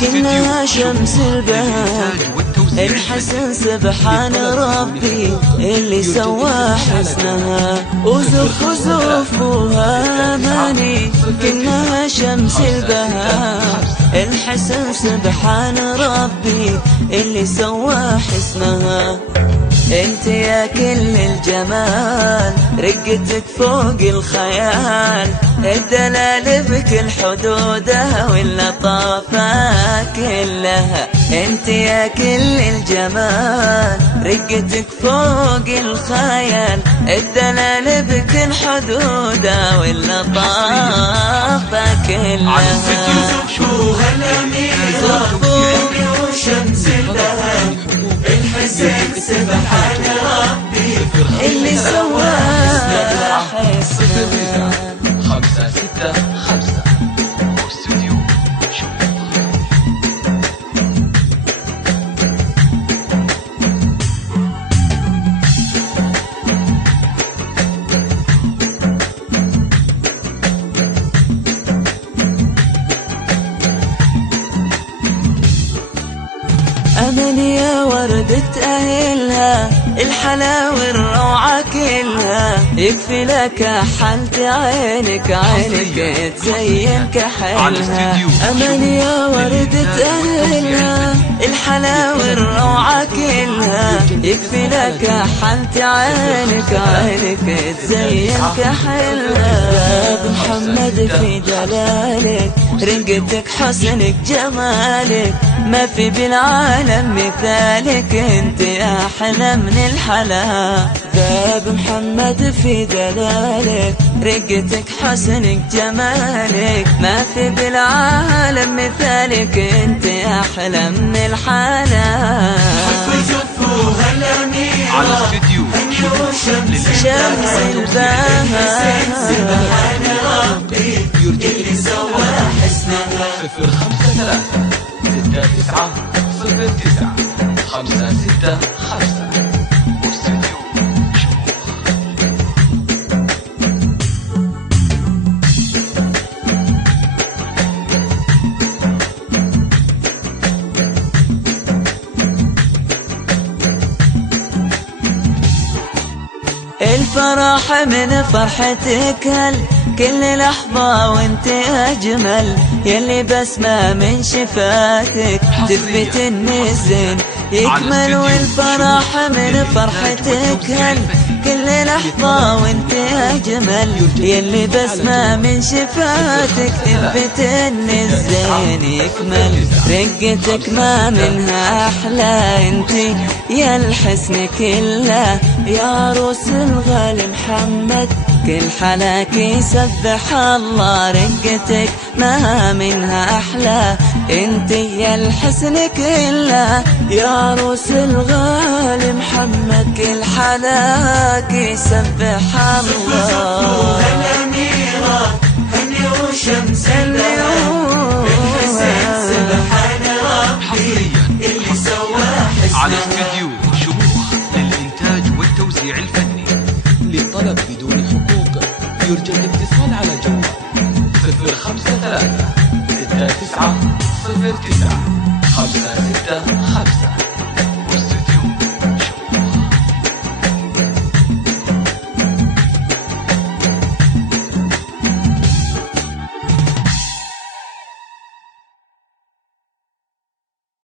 كأنها شمس البهاء الحسن سبحان ربي اللي سوى حسنها وزخرفوها ماني كأنها شمس البهاء الحسن سبحان ربي اللي سوى حسنها. انت يا كل الجمال رقتك فوق الخيال الدلال بكل حدودها واللطافة كلها. انت يا كل الجمال رقتك فوق الخيال الدلال بكل حدودها واللطافة كلها. زفوها الأميرة وشمس الذهب الحسين سبحان ربي اللي سوى حسنها. 565 استوديو شموخ. أمل يا وردة أهلها الحلاوة الروعة كلها يكفي لك حالت عينك عينك تزين كحلها. أمل يا وردة أهلها الحلاوة الروعة كلها يكفي لك حالت عينك عينك تزين كحلها. باب محمد في دلالك رقتك حسنك جمالك ما في بالعالم مثالك انت احلى من الحلا. باب محمد في دلالك رقتك حسنك جمالك ما في بالعالم مثالك انت احلى من الحلا. زفوها الأميرة شمس البهاء سبحان ربي اللي سوى حسنها. 053 69 09 565 استوديو الفرح من فرحتك هل كل لحظة وانت أجمل يلي بسمة من شفاتك تثبت النزن يكمل. والفرح من فرحتك هل كل لحظة وانت أجمل يلي بسمة من شفاتك تثبت النزن يكمل. رقتك ما منها أحلى انت يا الحسن كله يا عروس الغالي محمد كل حلاك يسبح الله. رقتك ما منها أحلى انت يا الحسن كله يا عروس الغالي محمد كل حلاك يسبح الله. زفوها الأميرة هني وشمس الذهب الحسين سبحان ربي اللي سوى على حسنها. استوديو شموخ للإنتاج والتوزيع الفني. للطلب بدون حقوق يرجى الاتصال على جوال 053 69 09 565